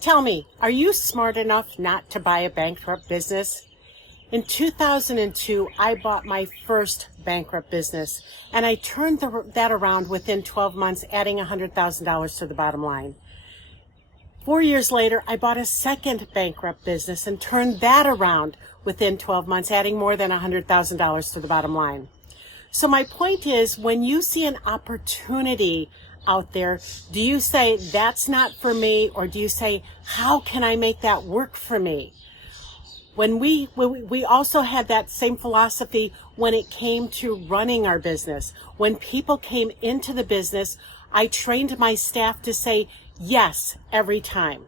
Tell me, are you smart enough not to buy a bankrupt business? In 2002, I bought my first bankrupt business, and I turned that around within 12 months, adding $100,000 to the bottom line. 4 years later, I bought a second bankrupt business and turned that around within 12 months, adding more than $100,000 to the bottom line. So my point is, when you see an opportunity out there, do you say, that's not for me? Or do you say, how can I make that work for me? When we also had that same philosophy when it came to running our business. When people came into the business, I trained my staff to say yes every time.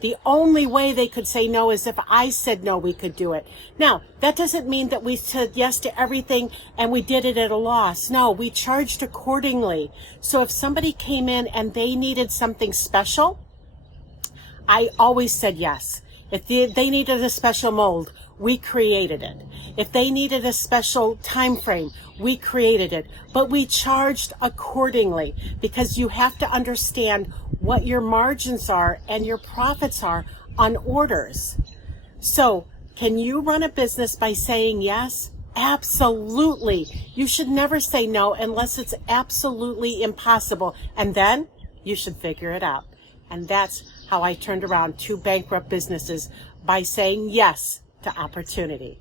The only way they could say no is if I said no, we could do it. Now, that doesn't mean that we said yes to everything and we did it at a loss. No, we charged accordingly. So if somebody came in and they needed something special, I always said yes. If they needed a special mold, we created it. If they needed a special time frame, we created it. But we charged accordingly, because you have to understand what your margins are and your profits are on orders. So, can you run a business by saying yes? Absolutely. You should never say no unless it's absolutely impossible. And then you should figure it out. And that's how I turned around 2 bankrupt businesses, by saying yes to opportunity.